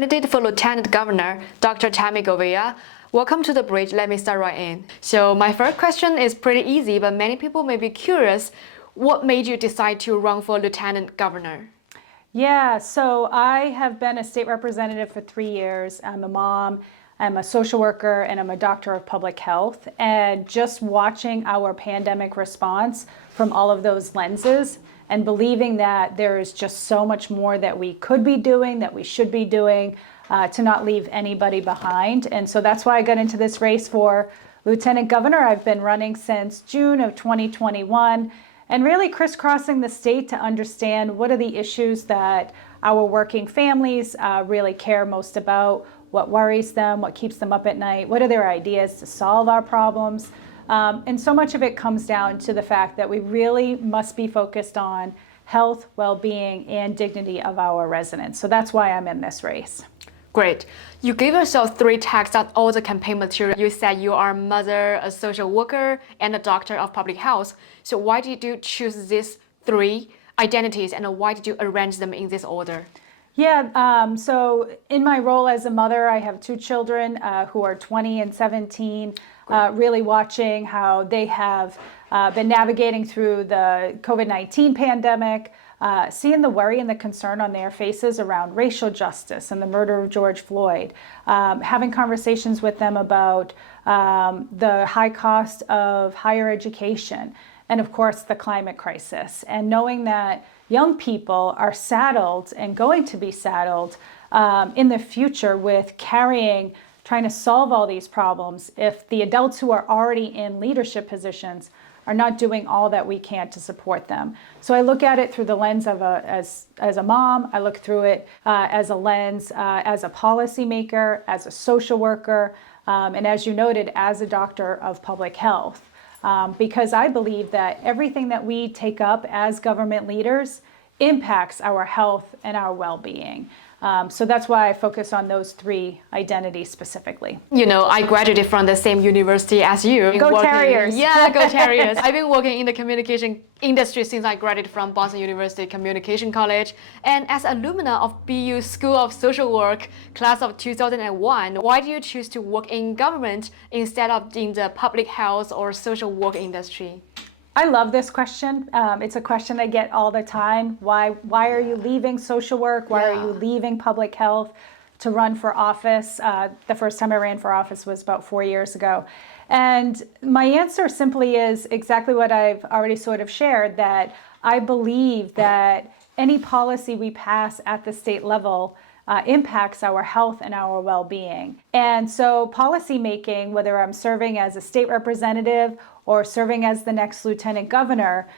candidate for Lieutenant Governor, Dr. Tami. Welcome to the bridge. Let me start right in. So my first question is pretty easy, but many people may be curious. What made you decide to run for Lieutenant Governor? Yeah, so I have been a state representative for 3 years. I'm a mom, I'm a social worker, and I'm a doctor of public health. And just watching our pandemic response from all of those lenses and believing that there is just so much more that we could be doing, that we should be doing, to not leave anybody behind. And so that's why I got into this race for Lieutenant Governor. I've been running since June of 2021 and really crisscrossing the state to understand what are the issues that our working families really care most about, what worries them, what keeps them up at night, what are their ideas to solve our problems. And so much of it comes down to the fact that we really must be focused on health, well-being, and dignity of our residents. So that's why I'm in this race. Great. You gave yourself 3 tags on all the campaign material. You said you are a mother, a social worker, and a doctor of public health. So why did you choose these 3 identities, and why did you arrange them in this order? Yeah, so in my role as a mother, I have 2 children who are 20 and 17, really watching how they have been navigating through the COVID-19 pandemic, seeing the worry and the concern on their faces around racial justice and the murder of George Floyd, having conversations with them about the high cost of higher education, and of course the climate crisis, and knowing that young people are saddled and going to be saddled in the future with trying to solve all these problems if the adults who are already in leadership positions are not doing all that we can to support them. So I look at it through the lens of as a mom. I look through it as a lens as a policymaker, as a social worker, and as you noted, as a doctor of public health. Because I believe that everything that we take up as government leaders impacts our health and our well-being. So that's why I focus on those 3 identities specifically. You know, I graduated from the same university as you. Go Terriers! Yeah, go Terriers! I've been working in the communication industry since I graduated from Boston University Communication College. And as alumna of BU School of Social Work, class of 2001, why do you choose to work in government instead of in the public health or social work industry? I love this question. It's a question I get all the time. Why are you leaving social work? Why are you leaving public health to run for office? The first time I ran for office was about 4 years ago. And my answer simply is exactly what I've already sort of shared, that I believe that any policy we pass at the state level impacts our health and our well-being. And so policy making, whether I'm serving as a state representative or serving as the next lieutenant governor,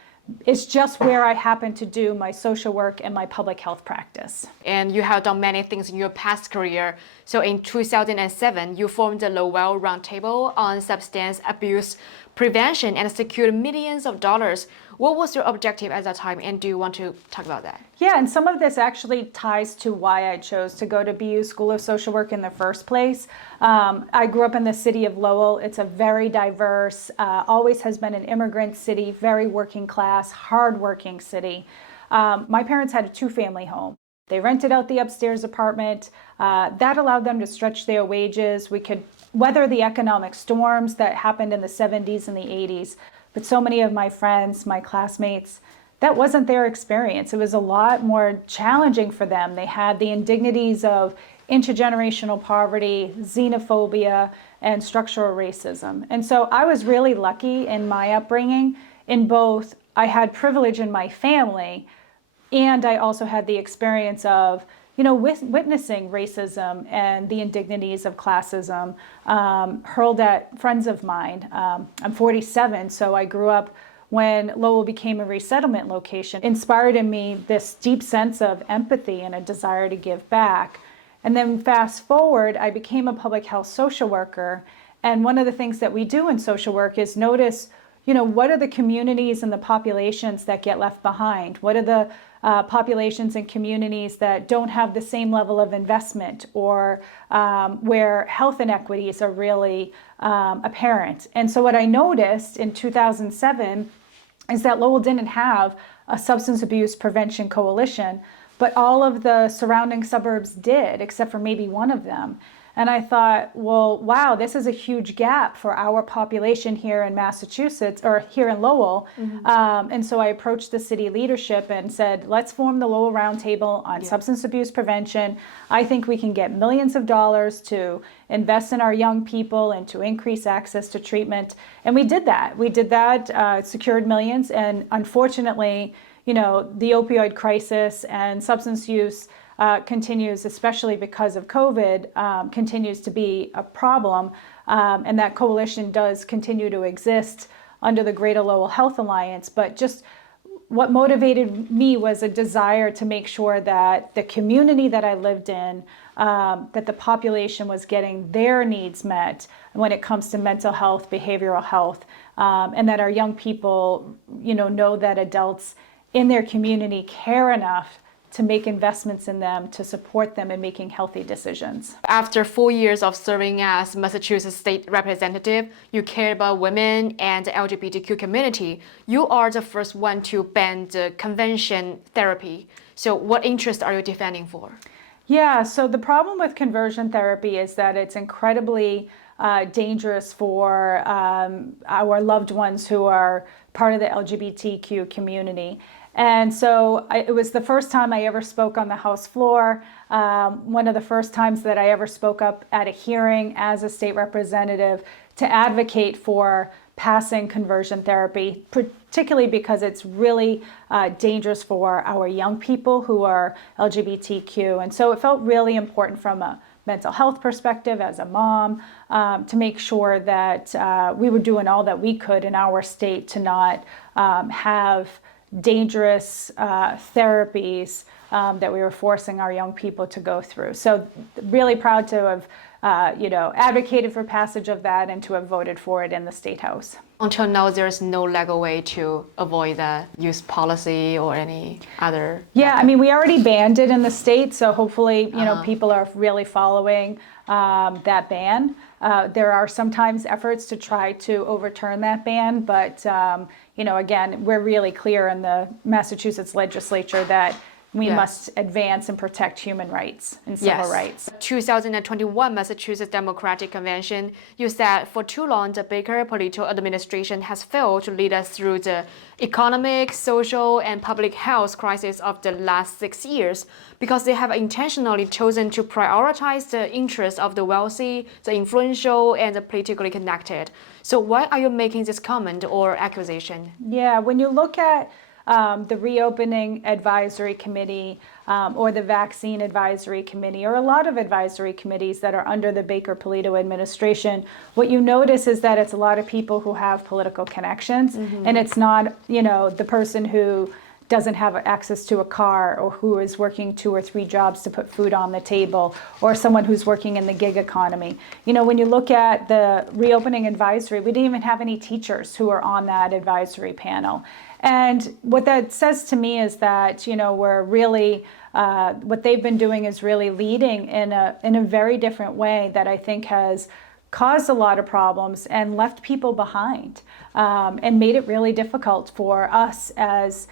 is just where I happen to do my social work and my public health practice. And you have done many things in your past career. So in 2007, you formed the Lowell Roundtable on substance abuse prevention and secured millions of dollars. What was your objective at that time, and do you want to talk about that? Yeah, and some of this actually ties to why I chose to go to BU School of Social Work in the first place. I grew up in the city of Lowell. It's a very diverse, always has been an immigrant city, very working class, hardworking city. My parents had a 2-family home. They rented out the upstairs apartment. That allowed them to stretch their wages. We could weather the economic storms that happened in the 70s and the 80s. But so many of my friends, my classmates, that wasn't their experience. It was a lot more challenging for them. They had the indignities of intergenerational poverty, xenophobia, and structural racism. And so I was really lucky in my upbringing in both I had privilege in my family, and I also had the experience of witnessing racism and the indignities of classism hurled at friends of mine. I'm 47, so I grew up when Lowell became a resettlement location, inspired in me this deep sense of empathy and a desire to give back. And then fast forward, I became a public health social worker. And one of the things that we do in social work is notice, what are the communities and the populations that get left behind? What are the populations and communities that don't have the same level of investment, or where health inequities are really apparent? And so what I noticed in 2007 is that Lowell didn't have a substance abuse prevention coalition, but all of the surrounding suburbs did, except for maybe one of them. And I thought, well, wow, this is a huge gap for our population here in Massachusetts, or here in Lowell. And so I approached the city leadership and said, let's form the Lowell Roundtable on substance abuse prevention. I think we can get millions of dollars to invest in our young people and to increase access to treatment. And we did that. Secured millions. And unfortunately, the opioid crisis and substance use continues, especially because of COVID, continues to be a problem. And that coalition does continue to exist under the Greater Lowell Health Alliance. But just what motivated me was a desire to make sure that the community that I lived in, that the population was getting their needs met when it comes to mental health, behavioral health, and that our young people, know that adults in their community care enough to make investments in them, to support them in making healthy decisions. After 4 years of serving as Massachusetts state representative, you care about women and the LGBTQ community. You are the first one to ban the conversion therapy. So what interest are you defending for? Yeah, so the problem with conversion therapy is that it's incredibly dangerous for our loved ones who are part of the LGBTQ community. And so it was the first time I ever spoke on the House floor, one of the first times that I ever spoke up at a hearing as a state representative to advocate for passing conversion therapy, particularly because it's really dangerous for our young people who are LGBTQ. And so it felt really important from a mental health perspective as a mom to make sure that we were doing all that we could in our state to not have dangerous therapies that we were forcing our young people to go through. So really proud to have advocated for passage of that and to have voted for it in the State House. Until now, there's no legal way to avoid the use policy or any other. Yeah, I mean, we already banned it in the state, so hopefully, people are really following that ban. There are sometimes efforts to try to overturn that ban, but again, we're really clear in the Massachusetts legislature that we must advance and protect human rights and civil rights. 2021 Massachusetts Democratic Convention, you said for too long the Baker political administration has failed to lead us through the economic, social, and public health crisis of the last 6 years because they have intentionally chosen to prioritize the interests of the wealthy, the influential, and the politically connected. So why are you making this comment or accusation? Yeah, when you look at the Reopening Advisory Committee or the Vaccine Advisory Committee or a lot of advisory committees that are under the Baker-Polito administration, what you notice is that it's a lot of people who have political connections, and it's not, the person who doesn't have access to a car or who is working 2 or 3 jobs to put food on the table or someone who's working in the gig economy. When you look at the Reopening Advisory, we didn't even have any teachers who are on that advisory panel. And what that says to me is that, we're really, what they've been doing is really leading in a very different way that I think has caused a lot of problems and left people behind and made it really difficult for us as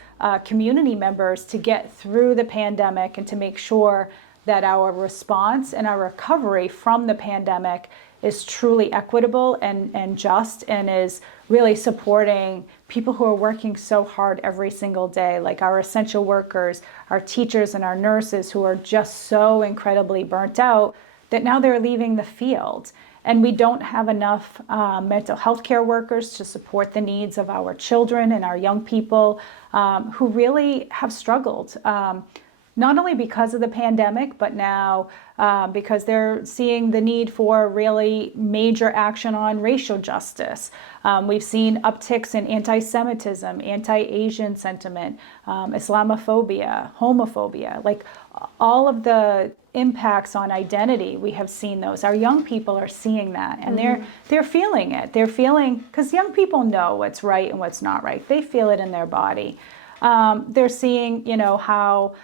community members to get through the pandemic and to make sure that our response and our recovery from the pandemic is truly equitable and just and is really supporting people who are working so hard every single day, like our essential workers, our teachers and our nurses who are just so incredibly burnt out that now they're leaving the field. And we don't have enough mental health care workers to support the needs of our children and our young people who really have struggled. Not only because of the pandemic, but now because they're seeing the need for really major action on racial justice. We've seen upticks in anti-Semitism, anti-Asian sentiment, Islamophobia, homophobia, like all of the impacts on identity. We have seen those. Our young people are seeing that, and they're feeling it. They're feeling, because young people know what's right and what's not right. They feel it in their body. They're seeing, how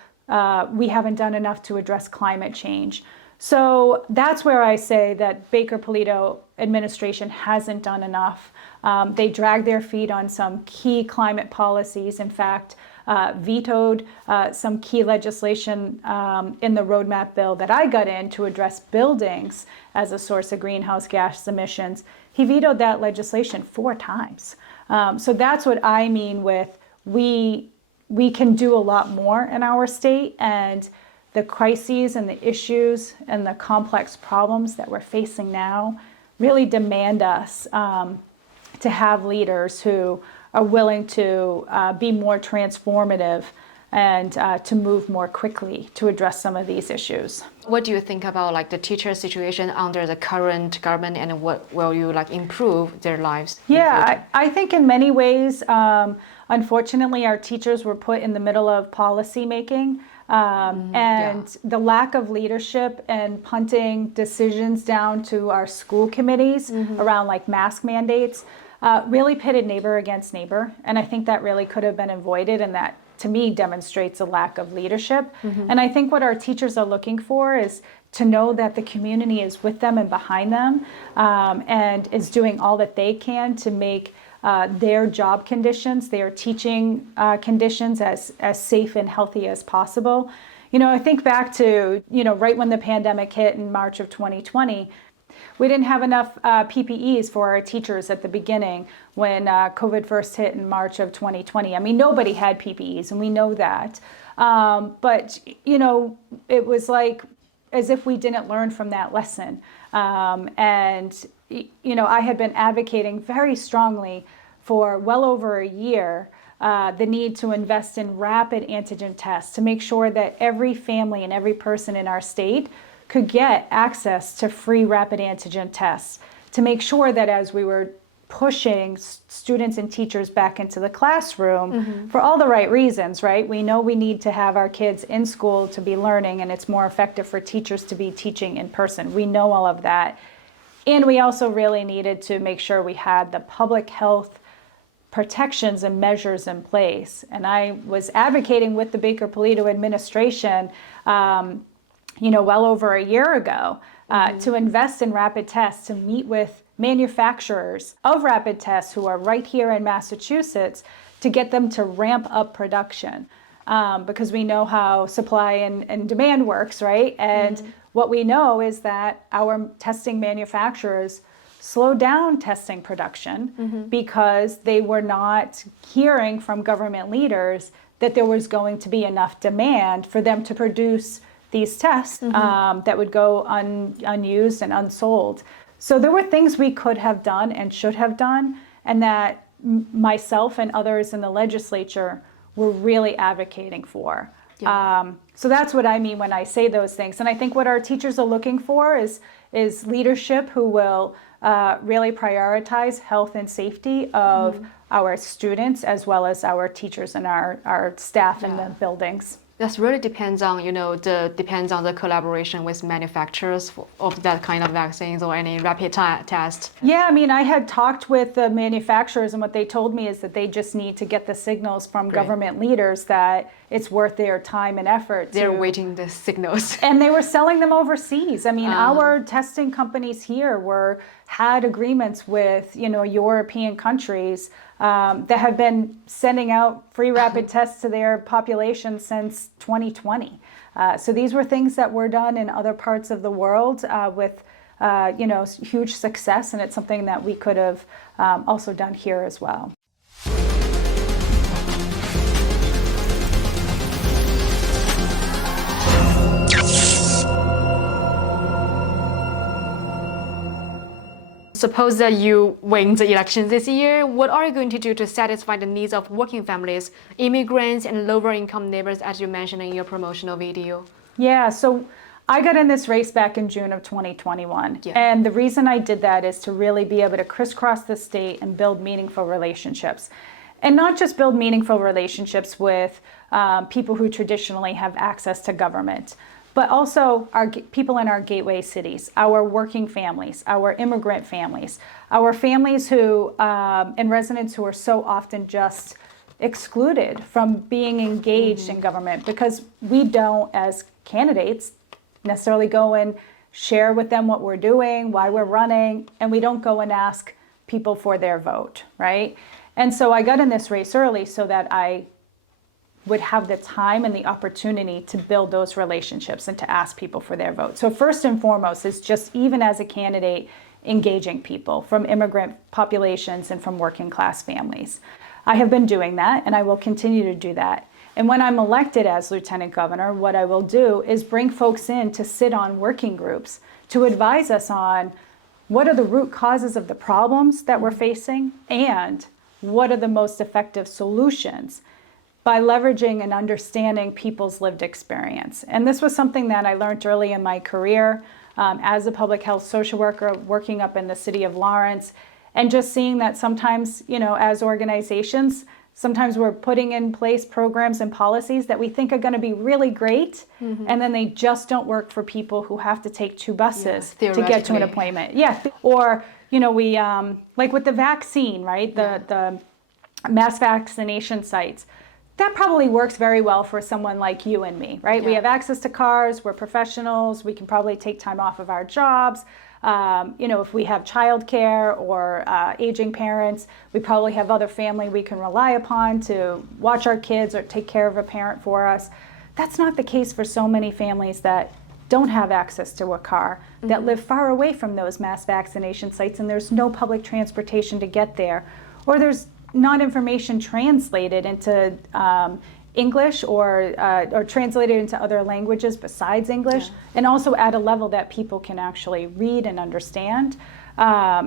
we haven't done enough to address climate change. So that's where I say that Baker-Polito administration hasn't done enough. They dragged their feet on some key climate policies. In fact, vetoed some key legislation in the roadmap bill that I got in to address buildings as a source of greenhouse gas emissions. He vetoed that legislation 4 times. So that's what I mean with we can do a lot more in our state, and the crises and the issues and the complex problems that we're facing now really demand us to have leaders who are willing to be more transformative and to move more quickly to address some of these issues. What do you think about like the teacher situation under the current government, and what will you like improve their lives? Yeah, I think in many ways, unfortunately, our teachers were put in the middle of policy making. The lack of leadership and punting decisions down to our school committees around like mask mandates really pitted neighbor against neighbor. And I think that really could have been avoided, and that to me demonstrates a lack of leadership. And I think what our teachers are looking for is to know that the community is with them and behind them, and is doing all that they can to make their job conditions, their teaching conditions as safe and healthy as possible. You know, I think back to, right when the pandemic hit in March of 2020, we didn't have enough PPEs for our teachers at the beginning when COVID first hit in March of 2020. I mean, nobody had PPEs, and we know that. But, it was like as if we didn't learn from that lesson. I had been advocating very strongly for well over a year the need to invest in rapid antigen tests to make sure that every family and every person in our state could get access to free rapid antigen tests, to make sure that as we were pushing students and teachers back into the classroom for all the right reasons, right? We know we need to have our kids in school to be learning, and it's more effective for teachers to be teaching in person. We know all of that. And we also really needed to make sure we had the public health protections and measures in place. And I was advocating with the Baker-Polito administration, well over a year ago, to invest in rapid tests, to meet with manufacturers of rapid tests who are right here in Massachusetts to get them to ramp up production. Because we know how supply and demand works, right? And what we know is that our testing manufacturers slowed down testing production because they were not hearing from government leaders that there was going to be enough demand for them to produce these tests that would go unused and unsold. So there were things we could have done and should have done, and that myself and others in the legislature were really advocating for. Yeah. So that's what I mean when I say those things. And I think what our teachers are looking for is leadership who will really prioritize health and safety of our students as well as our teachers and our staff in the buildings. That really depends on, the collaboration with manufacturers of that kind of vaccines or any rapid test. Yeah, I mean, I had talked with the manufacturers, and what they told me is that they just need to get the signals from government leaders that it's worth their time and effort. They're waiting the signals. And they were selling them overseas. I mean, our testing companies here had agreements with, European countries that have been sending out free rapid tests to their population since 2020. So these were things that were done in other parts of the world with, huge success, and it's something that we could have also done here as well. Suppose that you win the election this year, what are you going to do to satisfy the needs of working families, immigrants, and lower income neighbors, as you mentioned in your promotional video? Yeah, so I got in this race back in June of 2021. Yeah. And the reason I did that is to really be able to crisscross the state and build meaningful relationships. And not just build meaningful relationships with people who traditionally have access to government, but also our people in our gateway cities, our working families, our immigrant families, our families who, and residents who are so often just excluded from being engaged in government because we don't, as candidates, necessarily go and share with them what we're doing, why we're running, and we don't go and ask people for their vote, right? And so I got in this race early so that I would have the time and the opportunity to build those relationships and to ask people for their vote. So first and foremost is just, even as a candidate, engaging people from immigrant populations and from working class families. I have been doing that, and I will continue to do that. And when I'm elected as lieutenant governor, what I will do is bring folks in to sit on working groups to advise us on what are the root causes of the problems that we're facing and what are the most effective solutions by leveraging and understanding people's lived experience. And this was something that I learned early in my career as a public health social worker working up in the city of Lawrence, and just seeing that sometimes, as organizations, sometimes we're putting in place programs and policies that we think are going to be really great, and then they just don't work for people who have to take 2 buses to get to an appointment. Yeah. Or, we, like with the vaccine, right? The mass vaccination sites. That probably works very well for someone like you and me, right? We have access to cars, we're professionals, we can probably take time off of our jobs. If we have childcare or aging parents, we probably have other family we can rely upon to watch our kids or take care of a parent for us. That's not the case for so many families that don't have access to a car, that live far away from those mass vaccination sites, and there's no public transportation to get there, or there's not information translated into English or translated into other languages besides English, and also at a level that people can actually read and understand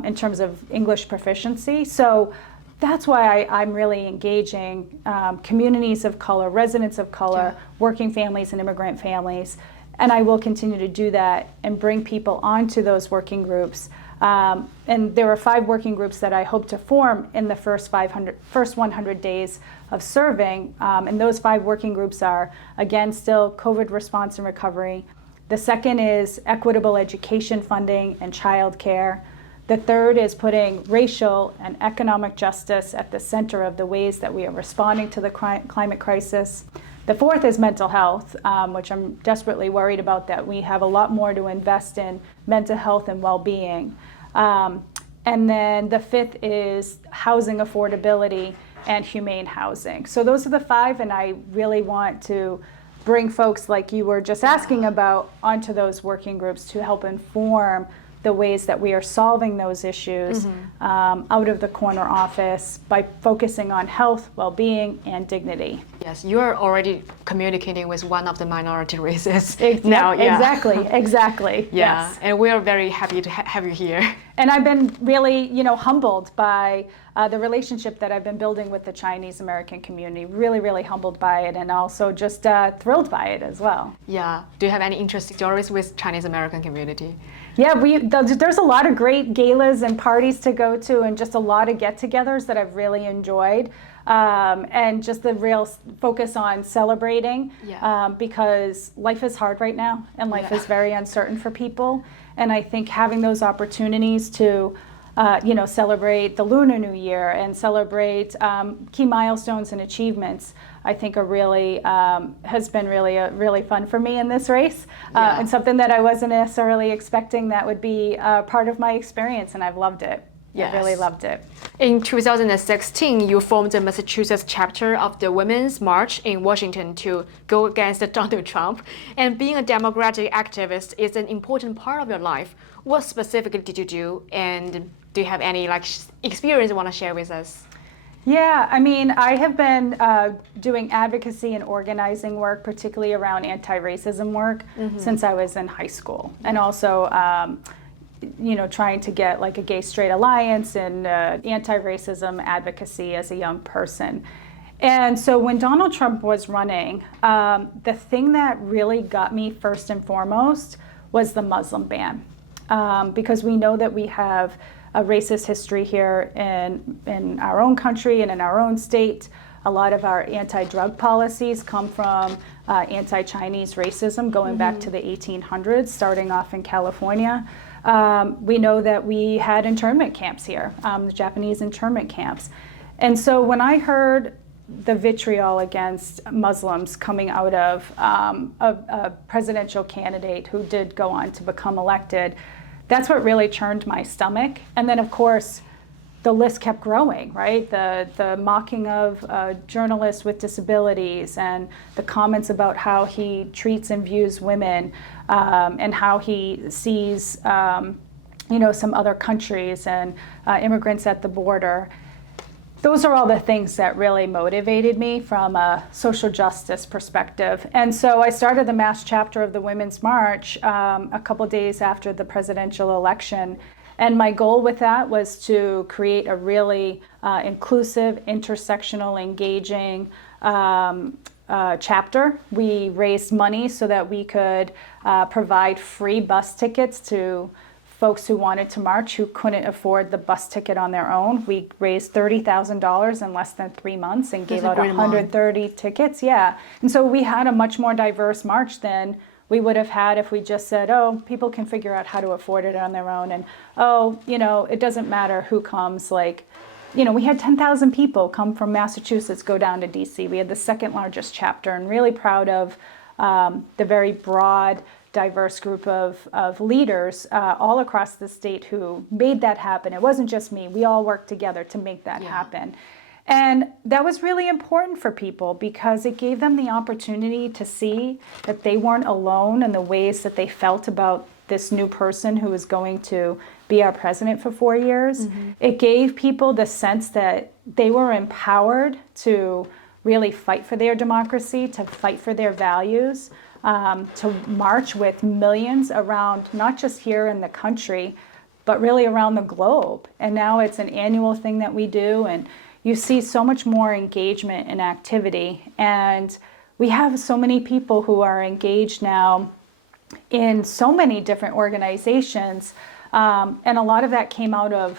in terms of English proficiency. So that's why I'm really engaging communities of color, residents of color, working families and immigrant families, and I will continue to do that and bring people onto those working groups. And there are 5 working groups that I hope to form in the first 100 days of serving. And those 5 working groups are, again, still COVID response and recovery. The second is equitable education funding and childcare. The third is putting racial and economic justice at the center of the ways that we are responding to the climate crisis. The fourth is mental health, which I'm desperately worried about, that we have a lot more to invest in mental health and well-being. And then the fifth is housing affordability and humane housing. So those are the 5, and I really want to bring folks like you were just asking about onto those working groups to help inform the ways that we are solving those issues out of the corner office by focusing on health, well-being, and dignity. Yes, you are already communicating with one of the minority races now. Exactly. Yeah, yes. And we are very happy to have you here. And I've been really, humbled by the relationship that I've been building with the Chinese American community. Really, really humbled by it, and also just thrilled by it as well. Yeah. Do you have any interesting stories with Chinese American community? Yeah, there's a lot of great galas and parties to go to, and just a lot of get-togethers that I've really enjoyed. And just the real focus on celebrating, because life is hard right now, and life is very uncertain for people. And I think having those opportunities to, celebrate the Lunar New Year and celebrate key milestones and achievements, I think are really, has been really fun for me in this race, and something that I wasn't necessarily expecting that would be part of my experience, and I've loved it. Yes. I really loved it. In 2016, you formed the Massachusetts chapter of the Women's March in Washington to go against Donald Trump. And being a democratic activist is an important part of your life. What specifically did you do? And do you have any experience you want to share with us? Yeah, I mean, I have been doing advocacy and organizing work, particularly around anti-racism work, since I was in high school. And also, trying to get a gay-straight alliance and anti-racism advocacy as a young person. And so when Donald Trump was running, the thing that really got me first and foremost was the Muslim ban. Because we know that we have a racist history here in our own country and in our own state. A lot of our anti-drug policies come from anti-Chinese racism going back to the 1800s, starting off in California. We know that we had internment camps here, the Japanese internment camps. And so when I heard the vitriol against Muslims coming out of a presidential candidate who did go on to become elected, that's what really churned my stomach. And then, of course, the list kept growing, right? The mocking of journalists with disabilities and the comments about how he treats and views women, and how he sees, some other countries and immigrants at the border. Those are all the things that really motivated me from a social justice perspective. And so I started the mass chapter of the Women's March a couple days after the presidential election. And my goal with that was to create a really inclusive, intersectional, engaging chapter. We raised money so that we could provide free bus tickets to folks who wanted to march who couldn't afford the bus ticket on their own. We raised $30,000 in less than 3 months and gave out 130 tickets. Yeah. And so we had a much more diverse march than we would have had if we just said, oh, people can figure out how to afford it on their own. And, it doesn't matter who comes. We had 10,000 people come from Massachusetts, go down to DC. We had the second largest chapter, and really proud of the very broad, diverse group of leaders all across the state who made that happen. It wasn't just me. We all worked together to make that happen. And that was really important for people because it gave them the opportunity to see that they weren't alone in the ways that they felt about this new person who was going to be our president for 4 years. Mm-hmm. It gave people the sense that they were empowered to really fight for their democracy, to fight for their values, to march with millions around, not just here in the country, but really around the globe. And now it's an annual thing that we do, and you see so much more engagement and activity. And we have so many people who are engaged now in so many different organizations. And a lot of that came out of,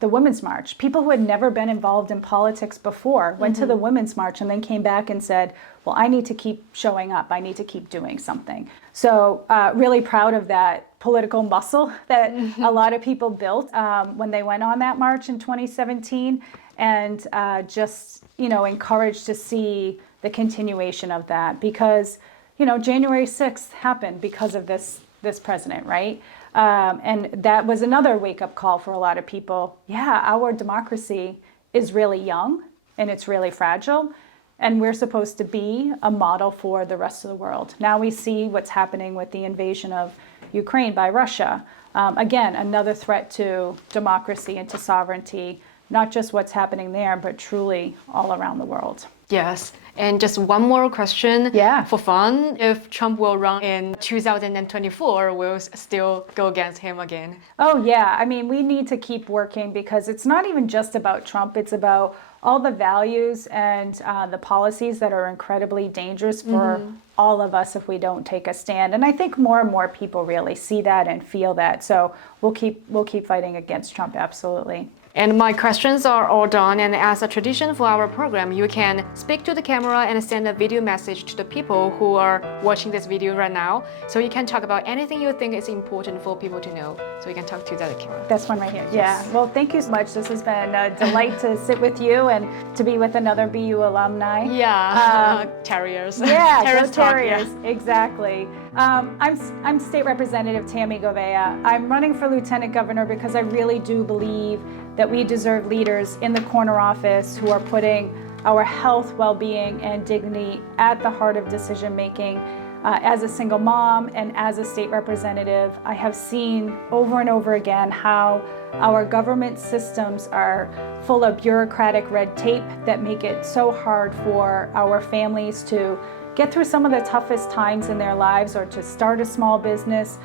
the Women's March. People who had never been involved in politics before went to the Women's March and then came back and said, well, I need to keep showing up. I need to keep doing something. So really proud of that political muscle that a lot of people built when they went on that march in 2017, and just, encouraged to see the continuation of that because, January 6th happened because of this president, right? And that was another wake-up call for a lot of people. Yeah, our democracy is really young and it's really fragile, and we're supposed to be a model for the rest of the world. Now we see what's happening with the invasion of Ukraine by Russia. Again, another threat to democracy and to sovereignty, not just what's happening there, but truly all around the world. Yes. And just one more question for fun. If Trump will run in 2024, we'll still go against him again? Oh, yeah. I mean, we need to keep working because it's not even just about Trump. It's about all the values and the policies that are incredibly dangerous for all of us if we don't take a stand. And I think more and more people really see that and feel that. So we'll keep fighting against Trump, absolutely. And my questions are all done, and as a tradition for our program, you can speak to the camera and send a video message to the people who are watching this video right now. So you can talk about anything you think is important for people to know. So you can talk to the camera. This one right here. Yeah. Well, thank you so much. This has been a delight to sit with you and to be with another BU alumni. Yeah. Terriers. Yeah, Terriers. Terriers. Exactly. I'm State Representative Tammy Govea. I'm running for Lieutenant Governor because I really do believe that we deserve leaders in the corner office who are putting our health, well-being, and dignity at the heart of decision making. As a single mom and as a state representative, I have seen over and over again how our government systems are full of bureaucratic red tape that make it so hard for our families to get through some of the toughest times in their lives, or to start a small business,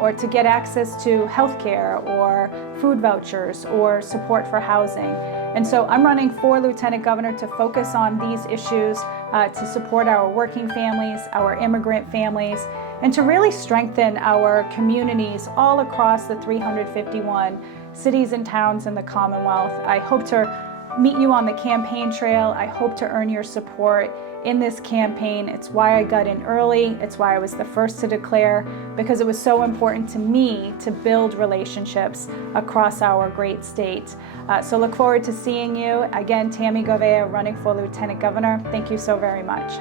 or to get access to healthcare or food vouchers or support for housing. And so I'm running for Lieutenant Governor to focus on these issues, to support our working families, our immigrant families, and to really strengthen our communities all across the 351 cities and towns in the Commonwealth. I hope to meet you on the campaign trail. I hope to earn your support in this campaign. It's why I got in early. It's why I was the first to declare, because it was so important to me to build relationships across our great state. So look forward to seeing you. Again, Tammy Govea, running for Lieutenant Governor. Thank you so very much.